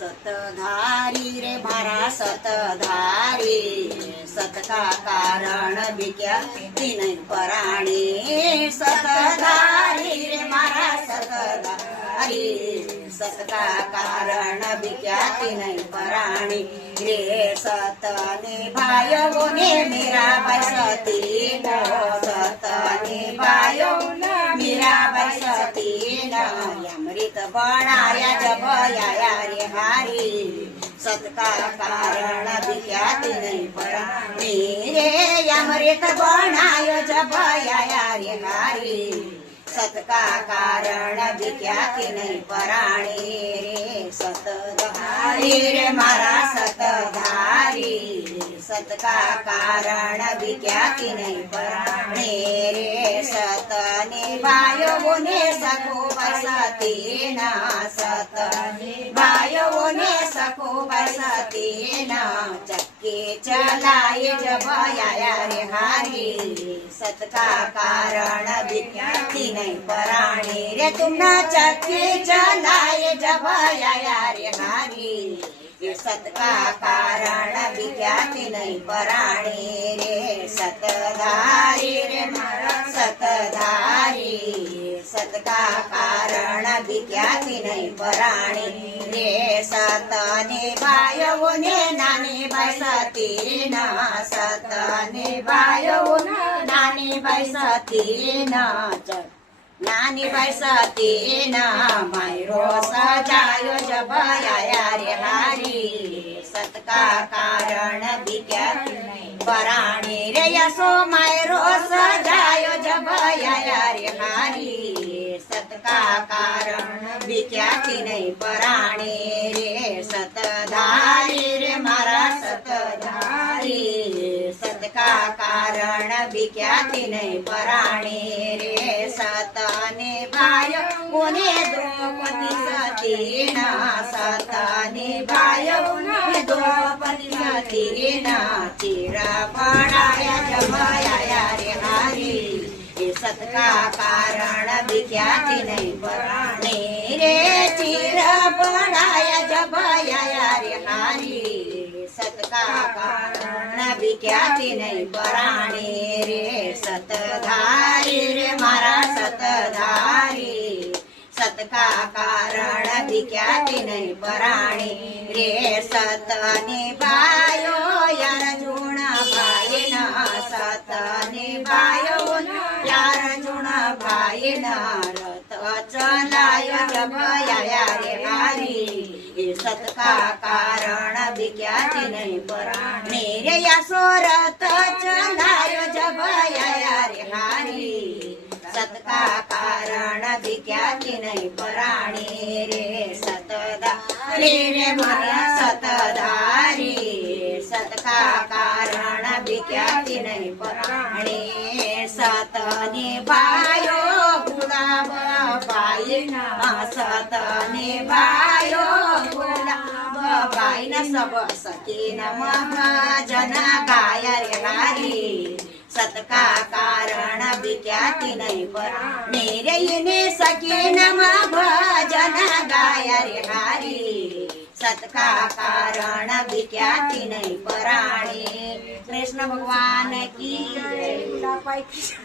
सतधारी रे मारा सतधारी सतका कारण बिक्या तीन पराणी सतधारी रे मारा सतधारी सतका कारण बिक्या तीन पराणी रे सतने भायो ने मेरा बसती सतने भायो मेरा बसती अमृत बनाया जब आया रे हारी सतका कारण बिख्याति नहीं पराणी रे अमृत बनायो जब आया रे हारी सतका कारण बिख्याति नहीं पराणी रे सतधारी रे मारा सतधारी सतका कारण बिख्याति नहीं पराणी रे सतने भायो ने सको बसती ना सतने भायो ने सको बसती ना चक्के चलाए जब आया रे हारी सतका कारण बिख्याति नहीं पराणी रे तुम ना चक्के चलाए जब आया रे हारी ये सतका कारण बिख्याति नहीं पराणी रे सतधारी रे मारा सतधारी सतका कारण बिख्याति नहीं पराणी रे सतने भायो ने नानी बसती ना सतने भायो नानी बसती ना नानी बसती ना मायरो सजायो जब आया रे हारी सतका कारण बिख्याति नहीं पराणी रे यसो मायरो सजायो जब आया रे हारी सतका कारण बिख्याति नहीं पराणी रे सतधारी रे मारा सतधारी सतका कारण बिख्याति नहीं पराणी रे सतने भायो कोने द्रौपदी सती ना सतने भायो ने द्रौपदी सती ना चिरा पड़ाया जब आया रे हारी सतका कारण बिख्याति नहीं पराणी रे चिरा पड़ाया जब आया रे हारी सतका कारण बिख्याति नहीं पराणी रे सतधारी रे मारा सतधारी सतका कारण बिख्याति नहीं पराणी रे सतने भायो यार जुणा भाई न सतने भायो यार जुणा भाई न रथ चलायो जब आया रे हारी सतका कारण बिख्याति नहीं पराणी रे यसो रथ चलायो जब आया रे हारी सतका कारण बिख्याति नहीं पराणी रे सतधारी रे मारा सतधारी सतका कारण बिख्याति नहीं पराणी सतने भायो गुलाब बाई ना सतने भायो गुलाब बाई न सब सखी न जना गाया रे हारी सतका कारण बिख्याति नहीं पराणी रे सखी न भजन गाया रे हारी सतका कारण बिख्याति नहीं पराणी कृष्ण भगवान की जय।